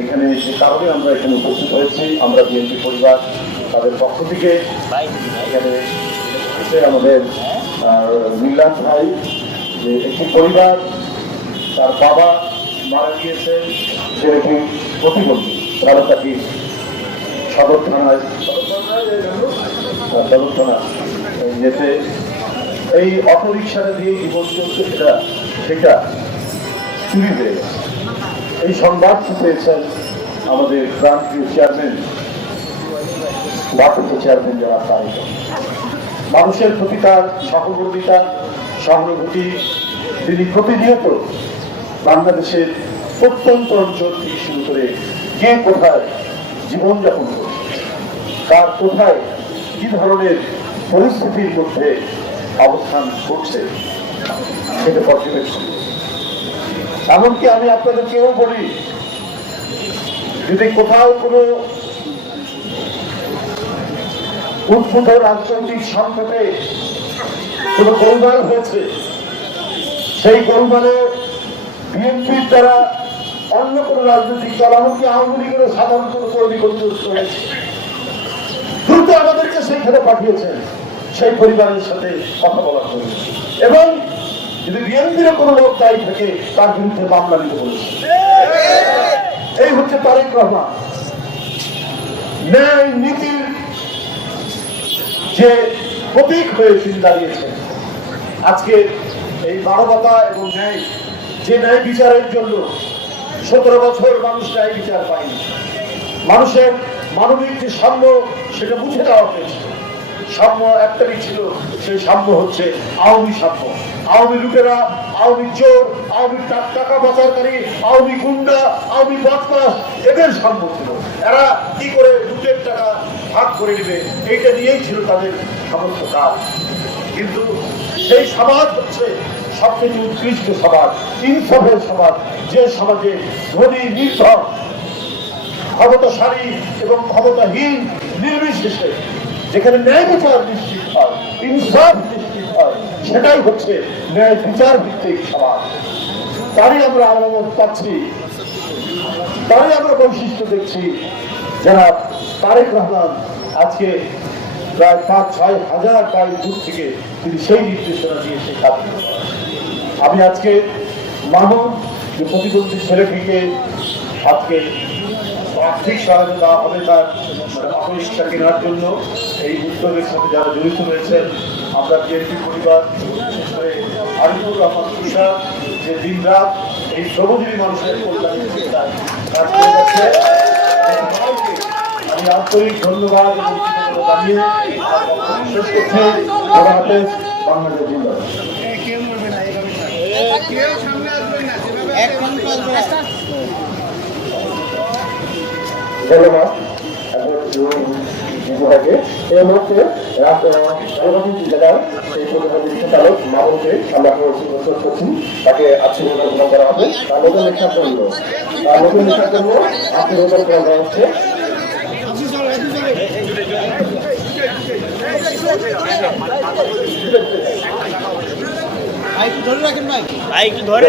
এখানে যে কারণে আমরা এখানে উপস্থিত হয়েছি। আমরা বিএনপি পরিবার তাদের পক্ষ থেকে। এখানে আমাদের মিল্লাত ভাই, যে একটি পরিবার, তার বাবা মারা গিয়েছেন সে একটি প্রতিবন্ধী। ঝালকাঠি সদর থানায় সদর থানা যেতে। এই অটো রিক্সাটা দিয়ে জীবন চলছে সেটা সেটা চুরি হয়ে গেছে। এই সংবাদটি পেয়েছেন আমাদের প্রান্তীয় চেয়ারম্যান ভারপ্রাপ্ত চেয়ারম্যান যারা তারিখ মানুষের প্রতি তার সহমর্মিতা সহানুভূতি, তিনি প্রতিনিয়ত বাংলাদেশের প্রত্যন্ত অঞ্চল থেকে শুরু করে কে কোথায় জীবনযাপন করছে, কার কোথায় কি ধরনের পরিস্থিতির মধ্যে অবস্থান করছে, সেটা পর্যবেক্ষণ এমনকি আমি আপনাদেরকেও বলি, যদি কোথাও কোনো উদ্ভূত রাজনৈতিক সংকটে কোনো গোলমাল হয়েছে, সেই গোলমালে বিএনপির দ্বারা অন্য কোনো রাজনৈতিক দল, এমনকি আওয়ামী লীগের সাধারণ কোনো কর্মী ক্ষতিগ্রস্ত হয়েছে দ্রুত আমাদেরকে সেইখানে পাঠিয়েছেন, সেই পরিবারের সাথে কথা বলার জন্য। এবং যদি বিএনপির কোনো লোক দায়ী থাকে, তার বিরুদ্ধে মামলা নিতে বলেছে এই হচ্ছে তারেক রহমান। ন্যায় নীতির যে প্রতীক হয়ে তিনি দাঁড়িয়েছেন। আজকে এই মানবতা এবং ন্যায়, যে ন্যায় বিচারের জন্য সতেরো বছর মানুষ ন্যায় বিচার পায়নি। মানুষের মানবিক যে সাম্য, সেটা বুঝে দেওয়া হয়েছে। সাম্য একটাই ছিল, সেই সাম্য হচ্ছে আওয়ামী সাম্য। আওয়ামী লোকেরা আওয়ামী চোর, আওয়ামী টাকা পাচারকারী আওয়ামী গুন্ডা, আওয়ামী এদের ছিল এরা কি করে লুটের টাকা ভাগ করে নেবে? এইটা নিয়েই ছিল তাদের কাজ। কিন্তু সেই সমাজ হচ্ছে সবচেয়ে উৎকৃষ্ট সমাজ ইনসাফের সমাজ, যে সমাজে ধনী নির্ভর ক্ষমতাশালী এবং ক্ষমতাহীন, নির্বিশেষে, যেখানে ন্যায় বিচার নিশ্চিত হয়, ইনসাফ নিশ্চিত সেটাই হচ্ছে ন্যায় বিচার ভিত্তিক সমাজ। তারই আমরা আলামত পাচ্ছি। তারই আমরা বৈশিষ্ট্য দেখছি। যারা তারেক রহমান আজকে প্রায় পাঁচ, ছয় হাজার মাইল দূর থেকে তিনি সেই নির্দেশনা দিয়ে সে কাজ। আমি আজকে মানব যে প্রতিবন্ধী ছেলেটিকে আজকে আর্থিক সহায়তা দেওয়া হবে তার রিক্সা কেনার জন্য এই উদ্যোগের সাথে যারা জড়িত রয়েছেন আমরা বিএনপি পরিবার বিশেষ করে আরিফুর রহমান তুষার যে দিন রাত এই শ্রমজীবী মানুষের কল্যাণে চিন্তায় কাজ করে যাচ্ছে আমি আন্তরিক ধন্যবাদ জানিয়ে আমার বক্তব্য শেষ করছি। খোদা হাফেজ বাংলাদেশ জিন্দাবাদ ধন্যবাদ বিভাগে এই মুহূর্তে রাজধানী জেলার এই প্রতিনিধি চালক মামুনকে আমরা করছি। তাকে আত্মীয় গ্রহণ করা হবে। তার নতুন লেখার জন্য তার নতুন লেখার জন্য আত্মীয় গ্রহণ করা হচ্ছে। ভাই একটু ধরে